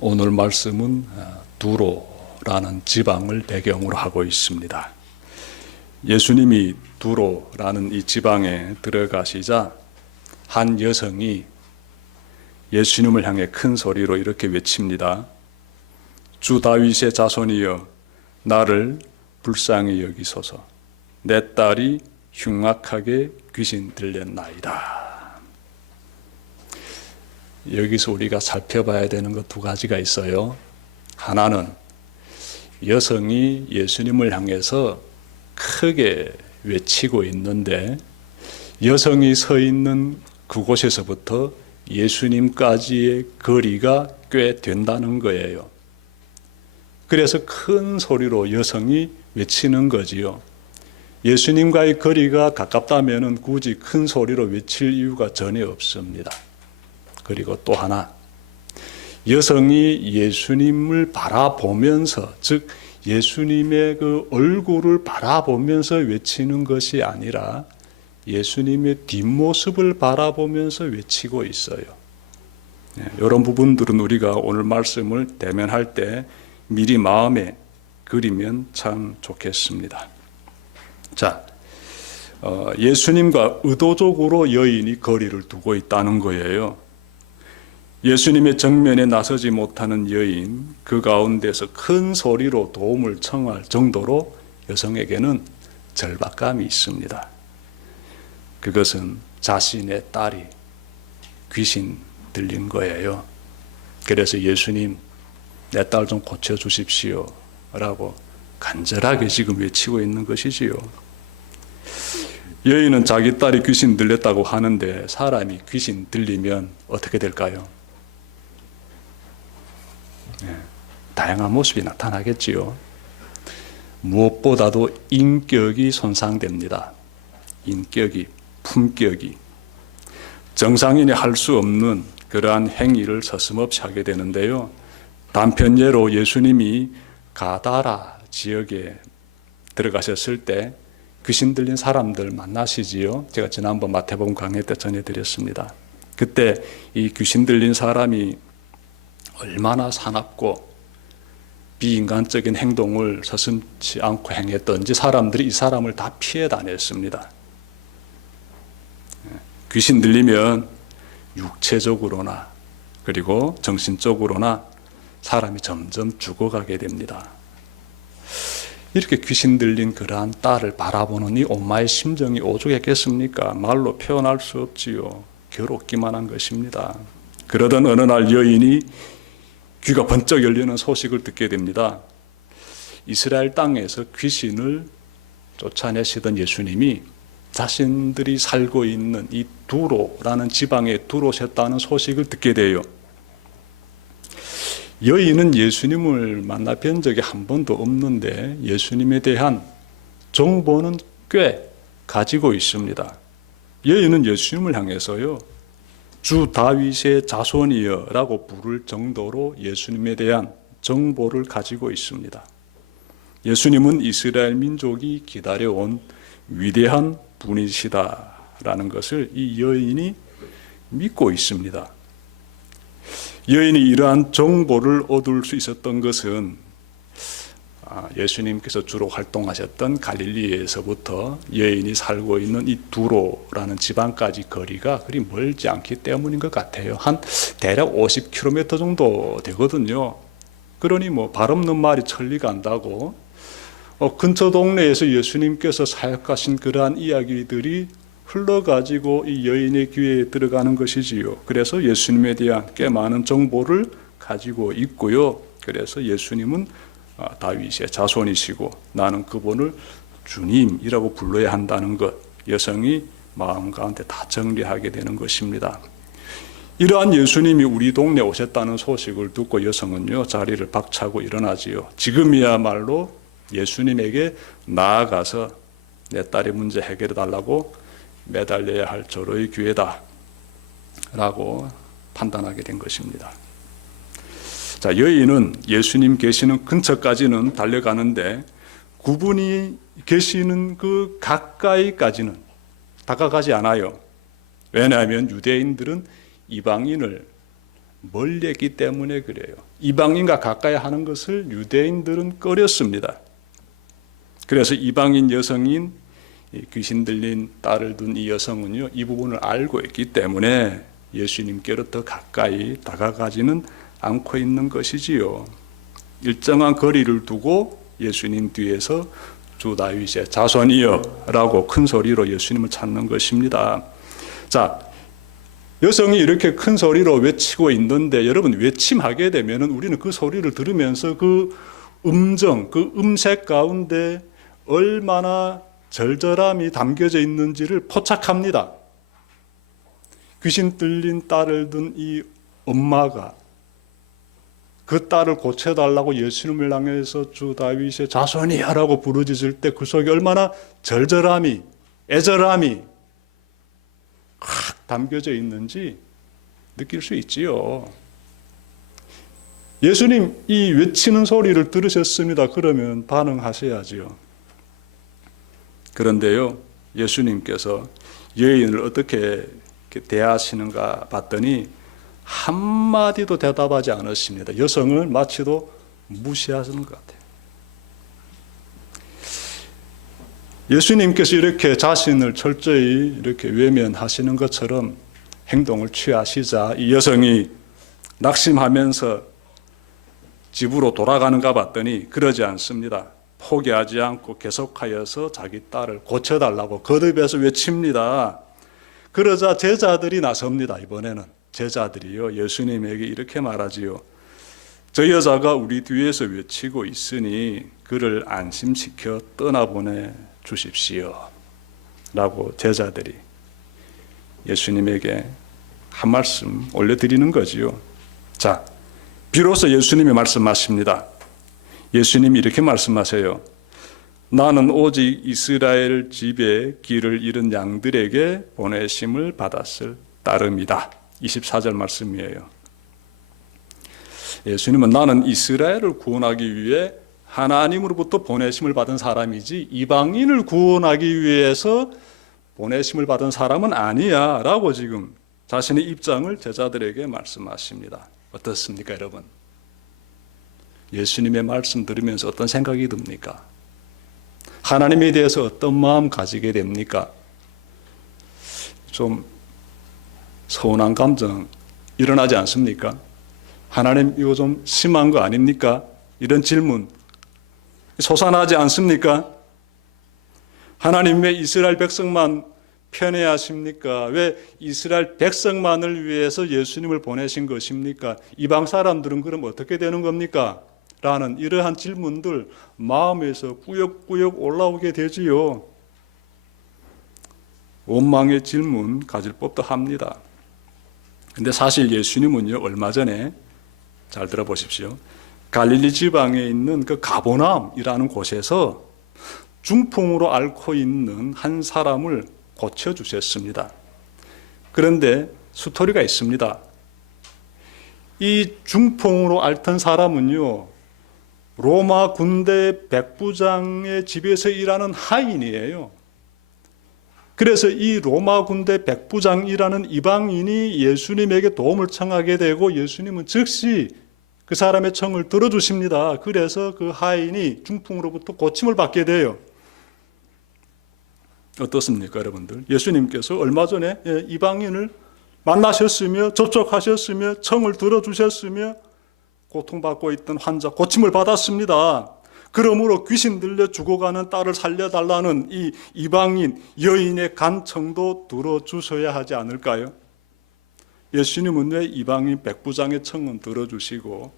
오늘 말씀은 두로라는 지방을 배경으로 하고 있습니다. 예수님이 두로라는 이 지방에 들어가시자 한 여성이 예수님을 향해 큰 소리로 이렇게 외칩니다. 주 다윗의 자손이여 나를 불쌍히 여기소서. 내 딸이 흉악하게 귀신 들렸나이다. 여기서 우리가 살펴봐야 되는 것 두 가지가 있어요. 하나는 여성이 예수님을 향해서 크게 외치고 있는데 여성이 서 있는 그곳에서부터 예수님까지의 거리가 꽤 된다는 거예요. 그래서 큰 소리로 여성이 외치는 거지요. 예수님과의 거리가 가깝다면 굳이 큰 소리로 외칠 이유가 전혀 없습니다. 그리고 또 하나, 여성이 예수님을 바라보면서, 즉 예수님의 그 얼굴을 바라보면서 외치는 것이 아니라 예수님의 뒷모습을 바라보면서 외치고 있어요. 이런 부분들은 우리가 오늘 말씀을 대면할 때 미리 마음에 그리면 참 좋겠습니다. 자, 예수님과 의도적으로 여인이 거리를 두고 있다는 거예요. 예수님의 정면에 나서지 못하는 여인, 그 가운데서 큰 소리로 도움을 청할 정도로 여성에게는 절박감이 있습니다. 그것은 자신의 딸이 귀신 들린 거예요. 그래서 예수님, 내 딸 좀 고쳐주십시오 라고 간절하게 지금 외치고 있는 것이지요. 여인은 자기 딸이 귀신 들렸다고 하는데 사람이 귀신 들리면 어떻게 될까요? 다양한 모습이 나타나겠지요. 무엇보다도 인격이 손상됩니다. 인격이, 품격이. 정상인이 할 수 없는 그러한 행위를 서슴없이 하게 되는데요. 단편 예로 예수님이 가다라 지역에 들어가셨을 때 귀신 들린 사람들 만나시지요. 제가 지난번 마태복음 강의 때 전해드렸습니다. 그때 이 귀신 들린 사람이 얼마나 사납고 비인간적인 행동을 서슴지 않고 행했던지 사람들이 이 사람을 다 피해 다녔습니다. 귀신 들리면 육체적으로나 그리고 정신적으로나 사람이 점점 죽어가게 됩니다. 이렇게 귀신 들린 그러한 딸을 바라보는 이 엄마의 심정이 오죽했겠습니까? 말로 표현할 수 없지요. 괴롭기만 한 것입니다. 그러던 어느 날 여인이 귀가 번쩍 열리는 소식을 듣게 됩니다. 이스라엘 땅에서 귀신을 쫓아내시던 예수님이 자신들이 살고 있는 이 두로라는 지방에 들어오셨다는 소식을 듣게 돼요. 여인은 예수님을 만나뵌 적이 한 번도 없는데 예수님에 대한 정보는 꽤 가지고 있습니다. 여인은 예수님을 향해서요, 주 다윗의 자손이여 라고 부를 정도로 예수님에 대한 정보를 가지고 있습니다. 예수님은 이스라엘 민족이 기다려온 위대한 분이시다라는 것을 이 여인이 믿고 있습니다. 여인이 이러한 정보를 얻을 수 있었던 것은 예수님께서 주로 활동하셨던 갈릴리에서부터 여인이 살고 있는 이 두로라는 지방까지 거리가 그리 멀지 않기 때문인 것 같아요. 한 대략 50km 정도 되거든요. 그러니 발 없는 말이 천리 간다고 근처 동네에서 예수님께서 사역하신 그러한 이야기들이 흘러가지고 이 여인의 귀에 들어가는 것이지요. 그래서 예수님에 대한 꽤 많은 정보를 가지고 있고요. 그래서 예수님은 다윗의 자손이시고 나는 그분을 주님이라고 불러야 한다는 것, 여성이 마음 가운데 다 정리하게 되는 것입니다. 이러한 예수님이 우리 동네에 오셨다는 소식을 듣고 여성은요, 자리를 박차고 일어나지요. 지금이야말로 예수님에게 나아가서 내 딸의 문제 해결해 달라고 매달려야 할 절호의 기회다 라고 판단하게 된 것입니다. 자, 여인은 예수님 계시는 근처까지는 달려가는데 그분이 계시는 그 가까이까지는 다가가지 않아요. 왜냐하면 유대인들은 이방인을 멀리 했기 때문에 그래요. 이방인과 가까이 하는 것을 유대인들은 꺼렸습니다. 그래서 이방인 여성인 귀신 들린 딸을 둔 이 여성은요, 이 부분을 알고 있기 때문에 예수님께로 더 가까이 다가가지는 않고 있는 것이지요. 일정한 거리를 두고 예수님 뒤에서 주 다윗의 자손이여 라고 큰 소리로 예수님을 찾는 것입니다. 자, 여성이 이렇게 큰 소리로 외치고 있는데 여러분, 외침하게 되면 우리는 그 소리를 들으면서 그 음정, 그 음색 가운데 얼마나 절절함이 담겨져 있는지를 포착합니다. 귀신 들린 딸을 둔 이 엄마가 그 딸을 고쳐달라고 예수님을 향해서 주 다윗의 자손이야 라고 부르짖을 때 그 속에 얼마나 절절함이, 애절함이 확 담겨져 있는지 느낄 수 있지요. 예수님 이 외치는 소리를 들으셨습니다. 그러면 반응하셔야지요. 그런데요, 예수님께서 여인을 어떻게 대하시는가 봤더니 한마디도 대답하지 않으십니다. 여성을 마치도 무시하시는 것 같아요. 예수님께서 이렇게 자신을 철저히 이렇게 외면하시는 것처럼 행동을 취하시자 이 여성이 낙심하면서 집으로 돌아가는가 봤더니 그러지 않습니다. 포기하지 않고 계속하여서 자기 딸을 고쳐달라고 거듭해서 외칩니다. 그러자 제자들이 나섭니다. 이번에는 제자들이요, 예수님에게 이렇게 말하지요. 저 여자가 우리 뒤에서 외치고 있으니 그를 안심시켜 떠나보내 주십시오 라고 제자들이 예수님에게 한 말씀 올려드리는 거지요. 자, 비로소 예수님이 말씀하십니다. 예수님이 이렇게 말씀하세요. 나는 오직 이스라엘 집에 길을 잃은 양들에게 보내심을 받았을 따름이다. 24절 말씀이에요. 예수님은 나는 이스라엘을 구원하기 위해 하나님으로부터 보내심을 받은 사람이지 이방인을 구원하기 위해서 보내심을 받은 사람은 아니야 라고 지금 자신의 입장을 제자들에게 말씀하십니다. 어떻습니까, 여러분? 예수님의 말씀 들으면서 어떤 생각이 듭니까? 하나님에 대해서 어떤 마음 가지게 됩니까? 좀 서운한 감정 일어나지 않습니까? 하나님, 이거 좀 심한 거 아닙니까? 이런 질문 솟아나지 않습니까? 하나님, 왜 이스라엘 백성만 편애하십니까? 왜 이스라엘 백성만을 위해서 예수님을 보내신 것입니까? 이방 사람들은 그럼 어떻게 되는 겁니까? 라는 이러한 질문들 마음에서 꾸역꾸역 올라오게 되지요. 원망의 질문 가질 법도 합니다. 근데 사실 예수님은요, 얼마 전에 잘 들어보십시오. 갈릴리 지방에 있는 그 가보나움이라는 곳에서 중풍으로 앓고 있는 한 사람을 고쳐주셨습니다. 그런데 스토리가 있습니다. 이 중풍으로 앓던 사람은요, 로마 군대 백부장의 집에서 일하는 하인이에요. 그래서 이 로마 군대 백부장이라는 이방인이 예수님에게 도움을 청하게 되고 예수님은 즉시 그 사람의 청을 들어주십니다. 그래서 그 하인이 중풍으로부터 고침을 받게 돼요. 어떻습니까, 여러분들? 예수님께서 얼마 전에 이방인을 만나셨으며 접촉하셨으며 청을 들어주셨으며 고통받고 있던 환자 고침을 받았습니다. 그러므로 귀신 들려 죽어가는 딸을 살려달라는 이 이방인 여인의 간청도 들어주셔야 하지 않을까요? 예수님은 왜 이방인 백부장의 청은 들어주시고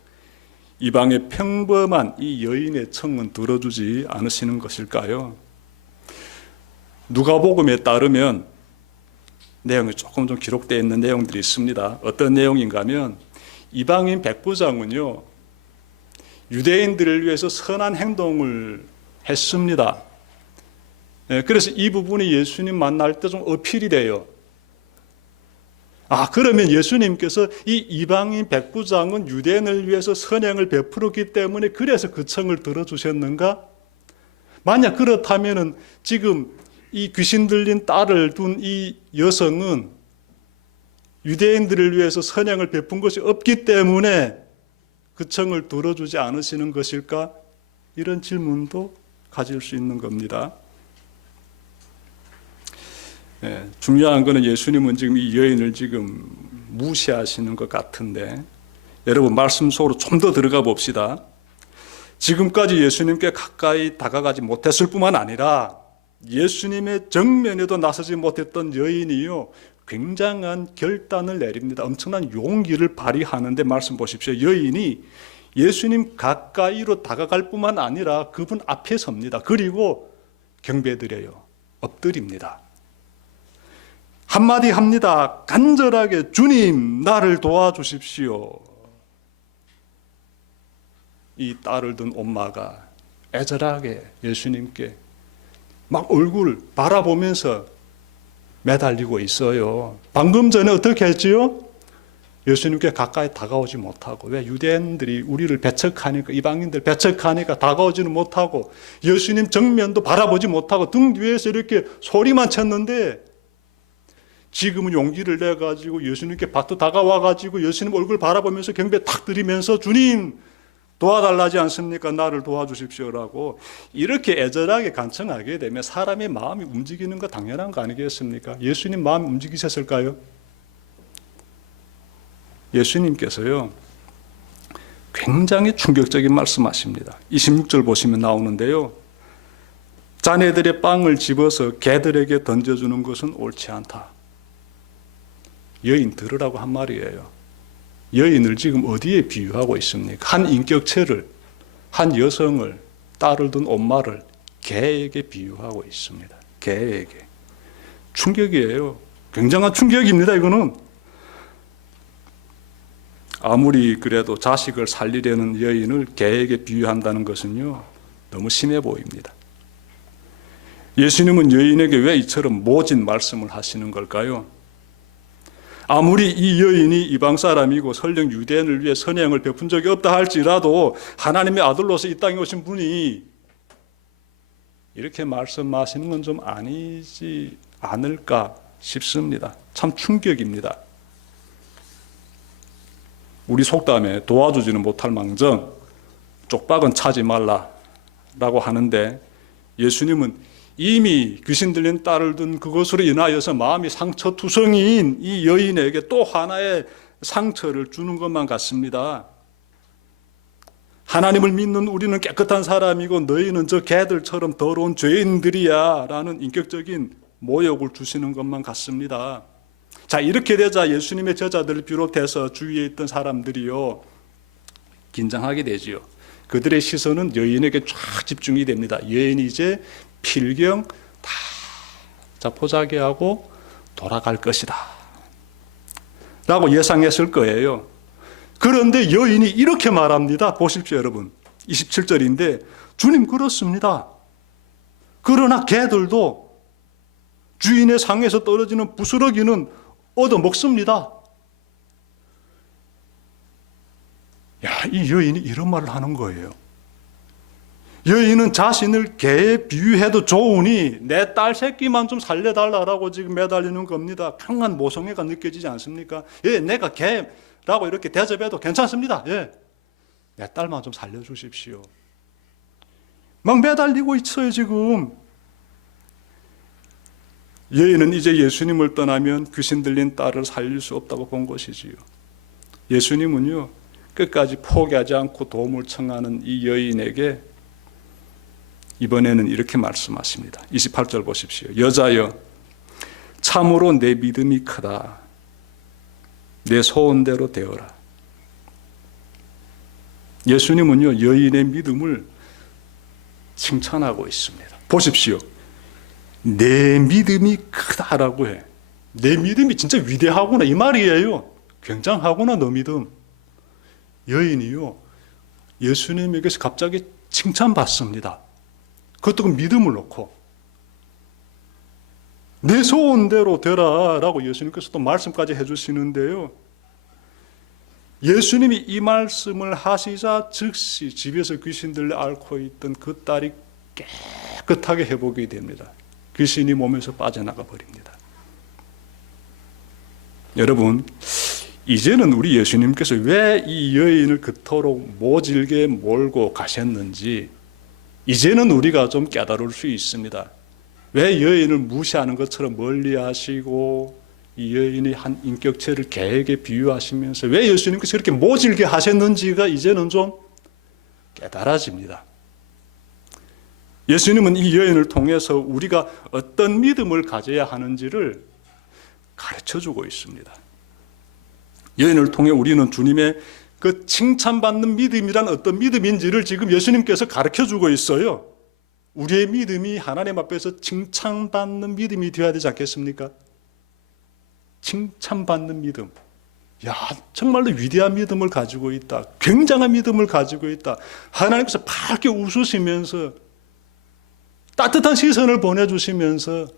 이방의 평범한 이 여인의 청은 들어주지 않으시는 것일까요? 누가복음에 따르면 내용이 조금 좀 기록되어 있는 내용들이 있습니다. 어떤 내용인가 하면 이방인 백부장은요, 유대인들을 위해서 선한 행동을 했습니다. 그래서 이 부분이 예수님 만날 때 좀 어필이 돼요. 그러면 예수님께서 이 이방인 백부장은 유대인을 위해서 선행을 베풀었기 때문에 그래서 그 청을 들어주셨는가? 만약 그렇다면 지금 이 귀신 들린 딸을 둔 이 여성은 유대인들을 위해서 선행을 베푼 것이 없기 때문에 그 청을 들어주지 않으시는 것일까? 이런 질문도 가질 수 있는 겁니다. 중요한 것은 예수님은 지금 이 여인을 지금 무시하시는 것 같은데, 여러분 말씀 속으로 좀 더 들어가 봅시다. 지금까지 예수님께 가까이 다가가지 못했을 뿐만 아니라 예수님의 정면에도 나서지 못했던 여인이요, 굉장한 결단을 내립니다. 엄청난 용기를 발휘하는데, 말씀 보십시오. 여인이 예수님 가까이로 다가갈 뿐만 아니라 그분 앞에 섭니다. 그리고 경배드려요. 엎드립니다. 한마디 합니다. 간절하게, 주님, 나를 도와주십시오. 이 딸을 둔 엄마가 애절하게 예수님께 막 얼굴 바라보면서 매달리고 있어요. 방금 전에 어떻게 했지요? 예수님께 가까이 다가오지 못하고, 왜? 유대인들이 우리를 배척하니까, 이방인들 배척하니까 다가오지는 못하고, 예수님 정면도 바라보지 못하고 등 뒤에서 이렇게 소리만 쳤는데, 지금은 용기를 내가지고 예수님께 바로 다가와가지고 예수님 얼굴 바라보면서 경배 탁 드리면서, 주님 도와달라지 않습니까? 나를 도와주십시오라고 이렇게 애절하게 간청하게 되면 사람의 마음이 움직이는 거 당연한 거 아니겠습니까? 예수님 마음이 움직이셨을까요? 예수님께서요, 굉장히 충격적인 말씀하십니다. 26절 보시면 나오는데요, 자네들의 빵을 집어서 개들에게 던져주는 것은 옳지 않다. 여인 들으라고 한 말이에요. 여인을 지금 어디에 비유하고 있습니까? 한 인격체를, 한 여성을, 딸을 둔 엄마를 개에게 비유하고 있습니다. 개에게. 충격이에요. 굉장한 충격입니다. 이거는 아무리 그래도 자식을 살리려는 여인을 개에게 비유한다는 것은요, 너무 심해 보입니다. 예수님은 여인에게 왜 이처럼 모진 말씀을 하시는 걸까요? 아무리 이 여인이 이방 사람이고 설령 유대인을 위해 선행을 베푼 적이 없다 할지라도 하나님의 아들로서 이 땅에 오신 분이 이렇게 말씀하시는 건 좀 아니지 않을까 싶습니다. 참 충격입니다. 우리 속담에 도와주지는 못할 망정 쪽박은 차지 말라라고 하는데, 예수님은 이미 귀신 들린 딸을 둔 그것으로 인하여서 마음이 상처투성이인 이 여인에게 또 하나의 상처를 주는 것만 같습니다. 하나님을 믿는 우리는 깨끗한 사람이고 너희는 저 개들처럼 더러운 죄인들이야 라는 인격적인 모욕을 주시는 것만 같습니다. 자, 이렇게 되자 예수님의 제자들을 비롯해서 주위에 있던 사람들이요, 긴장하게 되지요. 그들의 시선은 여인에게 쫙 집중이 됩니다. 여인이 이제 필경 다 자포자기하고 돌아갈 것이다 라고 예상했을 거예요. 그런데 여인이 이렇게 말합니다. 보십시오 여러분, 27절인데 주님, 그렇습니다. 그러나 개들도 주인의 상에서 떨어지는 부스러기는 얻어먹습니다. 이 여인이 이런 말을 하는 거예요. 여인은 자신을 개에 비유해도 좋으니 내 딸 새끼만 좀 살려달라고 지금 매달리는 겁니다. 강한 모성애가 느껴지지 않습니까? 예, 내가 개라고 이렇게 대접해도 괜찮습니다. 예, 내 딸만 좀 살려주십시오. 막 매달리고 있어요 지금. 여인은 이제 예수님을 떠나면 귀신 들린 딸을 살릴 수 없다고 본 것이지요. 예수님은요, 끝까지 포기하지 않고 도움을 청하는 이 여인에게 이번에는 이렇게 말씀하십니다. 28절 보십시오. 여자여, 참으로 내 믿음이 크다. 내 소원대로 되어라. 예수님은요, 여인의 믿음을 칭찬하고 있습니다. 보십시오. 내 믿음이 크다라고 해. 내 믿음이 진짜 위대하구나 이 말이에요. 굉장하구나 너 믿음. 여인이요, 예수님에게서 갑자기 칭찬받습니다. 그것도 그 믿음을 놓고 내 소원대로 되라 라고 예수님께서 또 말씀까지 해주시는데요, 예수님이 이 말씀을 하시자 즉시 집에서 귀신들을 앓고 있던 그 딸이 깨끗하게 회복이 됩니다. 귀신이 몸에서 빠져나가 버립니다. 여러분, 이제는 우리 예수님께서 왜 이 여인을 그토록 모질게 몰고 가셨는지 이제는 우리가 좀 깨달을 수 있습니다. 왜 여인을 무시하는 것처럼 멀리하시고 이 여인의 한 인격체를 개에게 비유하시면서 왜 예수님께서 이렇게 모질게 하셨는지가 이제는 좀 깨달아집니다. 예수님은 이 여인을 통해서 우리가 어떤 믿음을 가져야 하는지를 가르쳐주고 있습니다. 여인을 통해 우리는 주님의 그 칭찬받는 믿음이란 어떤 믿음인지를 지금 예수님께서 가르쳐주고 있어요. 우리의 믿음이 하나님 앞에서 칭찬받는 믿음이 되어야 되지 않겠습니까? 칭찬받는 믿음. 야, 정말로 위대한 믿음을 가지고 있다. 굉장한 믿음을 가지고 있다. 하나님께서 밝게 웃으시면서 따뜻한 시선을 보내주시면서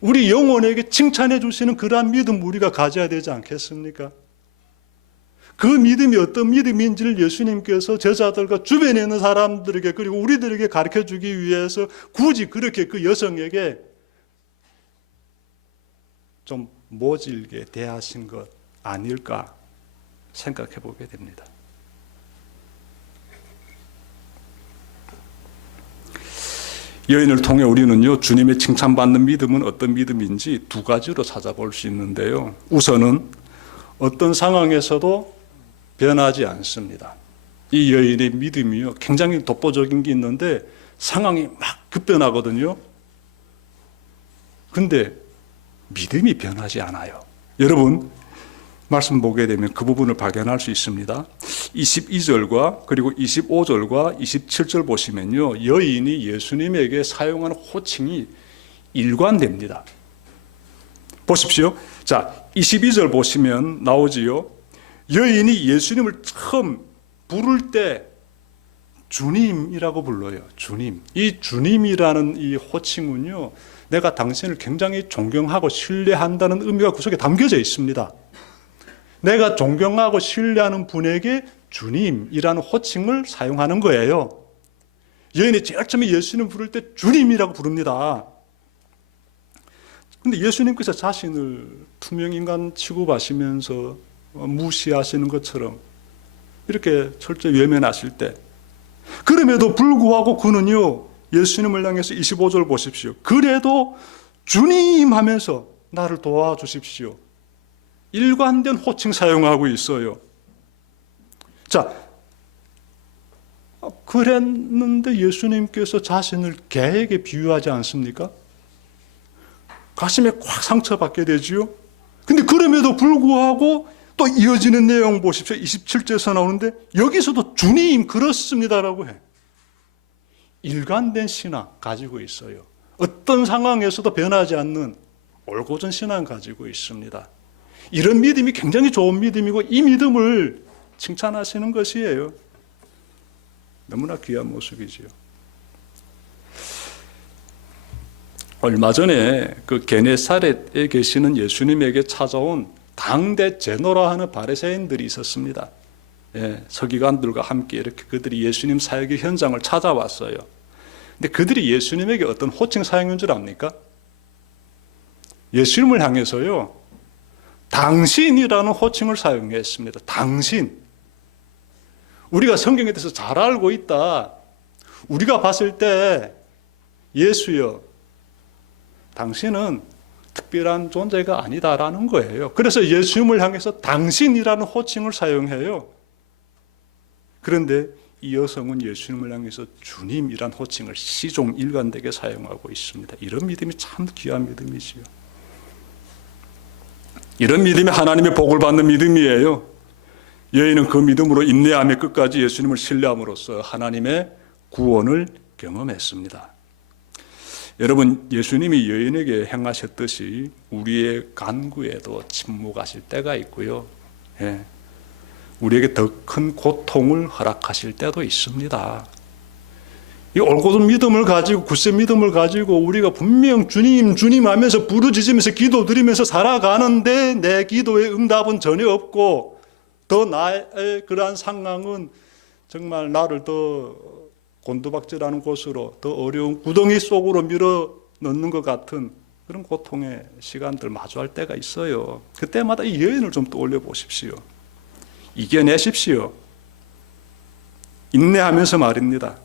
우리 영혼에게 칭찬해 주시는 그러한 믿음 우리가 가져야 되지 않겠습니까? 그 믿음이 어떤 믿음인지를 예수님께서 제자들과 주변에 있는 사람들에게 그리고 우리들에게 가르쳐 주기 위해서 굳이 그렇게 그 여성에게 좀 모질게 대하신 것 아닐까 생각해 보게 됩니다. 여인을 통해 우리는요, 주님의 칭찬받는 믿음은 어떤 믿음인지 두 가지로 찾아볼 수 있는데요. 우선은 어떤 상황에서도 변하지 않습니다. 이 여인의 믿음이요, 굉장히 독보적인 게 있는데 상황이 막 급변하거든요. 근데 믿음이 변하지 않아요. 여러분, 말씀 보게 되면 그 부분을 발견할 수 있습니다. 22절과 그리고 25절과 27절 보시면요, 여인이 예수님에게 사용하는 호칭이 일관됩니다. 보십시오. 자, 22절 보시면 나오지요. 여인이 예수님을 처음 부를 때 주님이라고 불러요. 주님. 이 주님이라는 이 호칭은요, 내가 당신을 굉장히 존경하고 신뢰한다는 의미가 그 속에 담겨져 있습니다. 내가 존경하고 신뢰하는 분에게 주님이라는 호칭을 사용하는 거예요. 여인이 제일 처음에 예수님 부를 때 주님이라고 부릅니다. 근데 예수님께서 자신을 투명인간 취급하시면서 무시하시는 것처럼 이렇게 철저히 외면하실 때, 그럼에도 불구하고 그는요, 예수님을 향해서 25절 보십시오. 그래도 주님 하면서 나를 도와주십시오. 일관된 호칭 사용하고 있어요. 자, 그랬는데 예수님께서 자신을 개에게 비유하지 않습니까? 가슴에 꽉 상처받게 되지요. 근데 그럼에도 불구하고 또 이어지는 내용 보십시오. 27절에서 나오는데 여기서도 주님 그렇습니다라고 해. 일관된 신앙 가지고 있어요. 어떤 상황에서도 변하지 않는 올곧은 신앙 가지고 있습니다. 이런 믿음이 굉장히 좋은 믿음이고 이 믿음을 칭찬하시는 것이에요. 너무나 귀한 모습이지요. 얼마 전에 그 게네사렛에 계시는 예수님에게 찾아온 당대 제노라 하는 바리새인들이 있었습니다. 예, 서기관들과 함께 이렇게 그들이 예수님 사역의 현장을 찾아왔어요. 근데 그들이 예수님에게 어떤 호칭 사용한 줄 압니까? 예수님을 향해서요, 당신이라는 호칭을 사용했습니다. 당신. 우리가 성경에 대해서 잘 알고 있다. 우리가 봤을 때 예수여, 당신은 특별한 존재가 아니다라는 거예요. 그래서 예수님을 향해서 당신이라는 호칭을 사용해요. 그런데 이 여성은 예수님을 향해서 주님이란 호칭을 시종일관되게 사용하고 있습니다. 이런 믿음이 참 귀한 믿음이지요. 이런 믿음이 하나님의 복을 받는 믿음이에요. 여인은 그 믿음으로 인내함의 끝까지 예수님을 신뢰함으로써 하나님의 구원을 경험했습니다. 여러분, 예수님이 여인에게 행하셨듯이 우리의 간구에도 침묵하실 때가 있고요. 예, 우리에게 더 큰 고통을 허락하실 때도 있습니다. 이 올곧은 믿음을 가지고, 굳센 믿음을 가지고 우리가 분명 주님 주님 하면서 부르짖으면서 기도드리면서 살아가는데 내 기도의 응답은 전혀 없고 더 나의 그러한 상황은 정말 나를 더 곤두박질하는 곳으로, 더 어려운 구덩이 속으로 밀어 넣는 것 같은 그런 고통의 시간들 마주할 때가 있어요. 그때마다 이 여인을 좀 떠올려 보십시오. 이겨내십시오. 인내하면서 말입니다.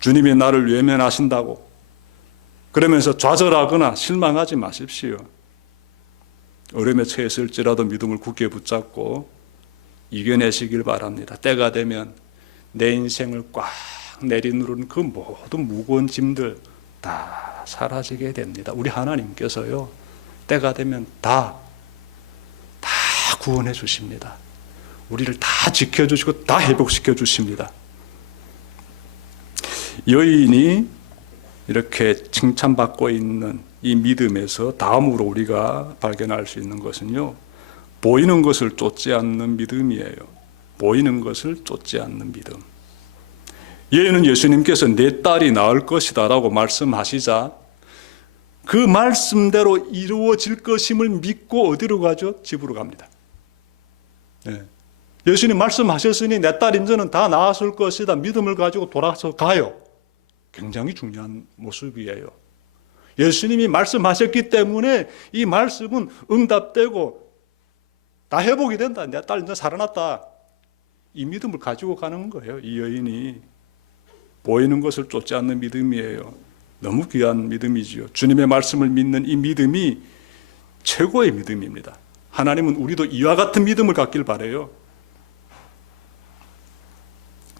주님이 나를 외면하신다고 그러면서 좌절하거나 실망하지 마십시오. 어려움에 처했을지라도 믿음을 굳게 붙잡고 이겨내시길 바랍니다. 때가 되면 내 인생을 꽉 내리누른 그 모든 무거운 짐들 다 사라지게 됩니다. 우리 하나님께서요, 때가 되면 다 구원해 주십니다. 우리를 다 지켜주시고 다 회복시켜 주십니다. 여인이 이렇게 칭찬받고 있는 이 믿음에서 다음으로 우리가 발견할 수 있는 것은요, 보이는 것을 쫓지 않는 믿음이에요. 보이는 것을 쫓지 않는 믿음. 여인은 예수님께서 내 딸이 나을 것이다 라고 말씀하시자 그 말씀대로 이루어질 것임을 믿고 어디로 가죠? 집으로 갑니다. 네. 예수님 말씀하셨으니 내 딸 인자는 다 나았을 것이다. 믿음을 가지고 돌아서 가요. 굉장히 중요한 모습이에요. 예수님이 말씀하셨기 때문에 이 말씀은 응답되고 다 회복이 된다. 내 딸 인자 살아났다. 이 믿음을 가지고 가는 거예요. 이 여인이 보이는 것을 쫓지 않는 믿음이에요. 너무 귀한 믿음이지요. 주님의 말씀을 믿는 이 믿음이 최고의 믿음입니다. 하나님은 우리도 이와 같은 믿음을 갖길 바라요.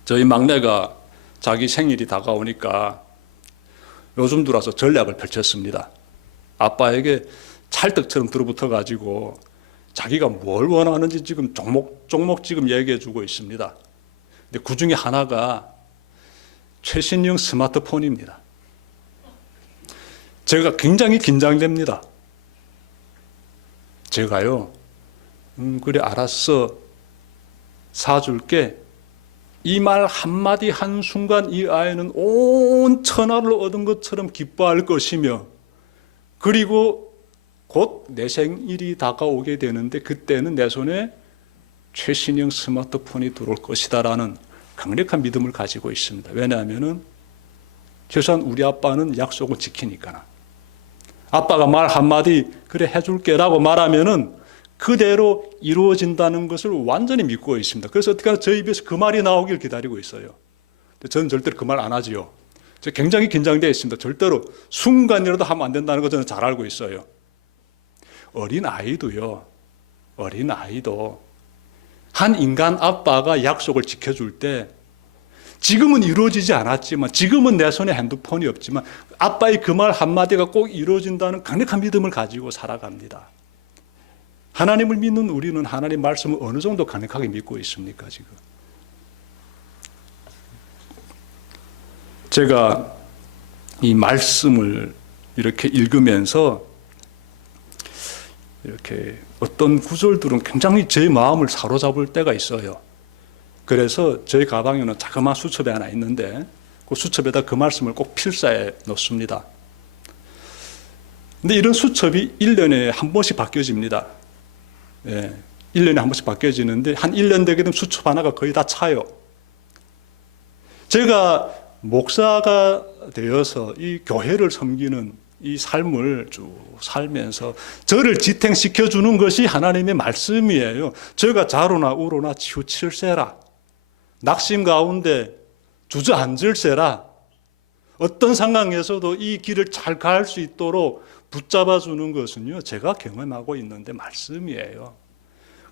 저희 막내가 자기 생일이 다가오니까 요즘 들어서 전략을 펼쳤습니다. 아빠에게 찰떡처럼 들어붙어 가지고 자기가 뭘 원하는지 지금 종목 지금 얘기해 주고 있습니다. 근데 그 중에 하나가 최신형 스마트폰입니다. 제가 굉장히 긴장됩니다. 제가요, 그래 알았어 사줄게. 이 말 한마디 한순간 이 아이는 온 천하를 얻은 것처럼 기뻐할 것이며, 그리고 곧 내 생일이 다가오게 되는데 그때는 내 손에 최신형 스마트폰이 들어올 것이다라는 강력한 믿음을 가지고 있습니다. 왜냐하면 최소한 우리 아빠는 약속을 지키니까. 아빠가 말 한마디 그래 해줄게라고 말하면은 그대로 이루어진다는 것을 완전히 믿고 있습니다. 그래서 어떻게 하나 저희 입에서 그 말이 나오길 기다리고 있어요. 저는 절대로 그 말 안 하지요. 저 굉장히 긴장되어 있습니다. 절대로 순간이라도 하면 안 된다는 거 저는 잘 알고 있어요. 어린 아이도 한 인간 아빠가 약속을 지켜줄 때 지금은 이루어지지 않았지만, 지금은 내 손에 핸드폰이 없지만 아빠의 그 말 한마디가 꼭 이루어진다는 강력한 믿음을 가지고 살아갑니다. 하나님을 믿는 우리는 하나님 말씀을 어느 정도 강력하게 믿고 있습니까, 지금? 제가 이 말씀을 이렇게 읽으면서 이렇게 어떤 구절들은 굉장히 제 마음을 사로잡을 때가 있어요. 그래서 저희 가방에는 자그마한 수첩이 하나 있는데 그 수첩에다 그 말씀을 꼭 필사해 놓습니다. 근데 이런 수첩이 1년에 한 번씩 바뀌어집니다. 예, 1년에 한 번씩 바뀌어지는데 한 1년 되게 되면 수첩 하나가 거의 다 차요. 제가 목사가 되어서 이 교회를 섬기는 이 삶을 쭉 살면서 저를 지탱시켜주는 것이 하나님의 말씀이에요. 저희가 좌로나 우로나 치우칠세라, 낙심 가운데 주저앉을세라, 어떤 상황에서도 이 길을 잘 갈 수 있도록 붙잡아주는 것은요, 제가 경험하고 있는데 말씀이에요.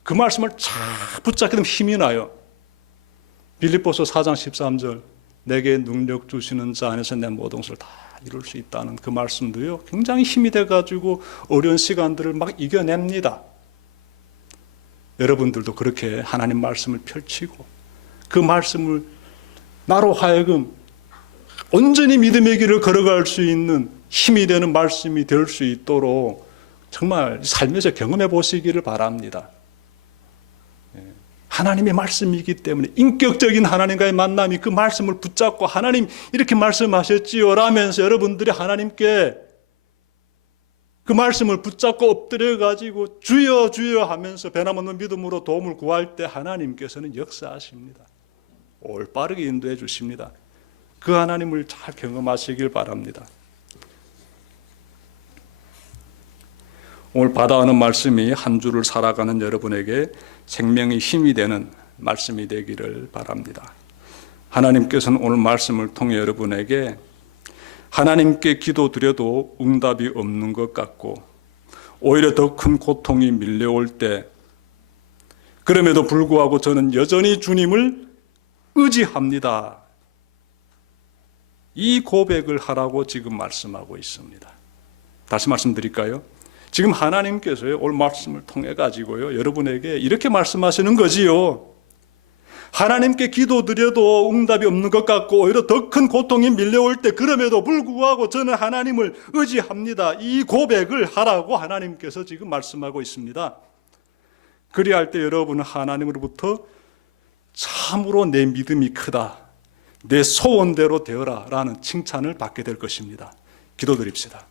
그 말씀을 잘 붙잡게 되면 힘이 나요. 빌립보서 4장 13절, 내게 능력 주시는 자 안에서 내 모든 것을 다 이룰 수 있다는 그 말씀도요, 굉장히 힘이 돼가지고 어려운 시간들을 막 이겨냅니다. 여러분들도 그렇게 하나님 말씀을 펼치고 그 말씀을 나로 하여금 온전히 믿음의 길을 걸어갈 수 있는 힘이 되는 말씀이 될 수 있도록 정말 삶에서 경험해 보시기를 바랍니다. 하나님의 말씀이기 때문에 인격적인 하나님과의 만남이 그 말씀을 붙잡고 하나님 이렇게 말씀하셨지요 라면서 여러분들이 하나님께 그 말씀을 붙잡고 엎드려 가지고 주여 주여 하면서 변함없는 믿음으로 도움을 구할 때 하나님께서는 역사하십니다. 올바르게 인도해 주십니다. 그 하나님을 잘 경험하시길 바랍니다. 오늘 받아오는 말씀이 한 주를 살아가는 여러분에게 생명의 힘이 되는 말씀이 되기를 바랍니다. 하나님께서는 오늘 말씀을 통해 여러분에게 하나님께 기도드려도 응답이 없는 것 같고 오히려 더 큰 고통이 밀려올 때 그럼에도 불구하고 저는 여전히 주님을 의지합니다. 이 고백을 하라고 지금 말씀하고 있습니다. 다시 말씀드릴까요? 지금 하나님께서요, 오늘 말씀을 통해 가지고요, 여러분에게 이렇게 말씀하시는 거지요. 하나님께 기도드려도 응답이 없는 것 같고 오히려 더 큰 고통이 밀려올 때 그럼에도 불구하고 저는 하나님을 의지합니다. 이 고백을 하라고 하나님께서 지금 말씀하고 있습니다. 그리할 때 여러분은 하나님으로부터 참으로 내 믿음이 크다, 내 소원대로 되어라 라는 칭찬을 받게 될 것입니다. 기도드립시다.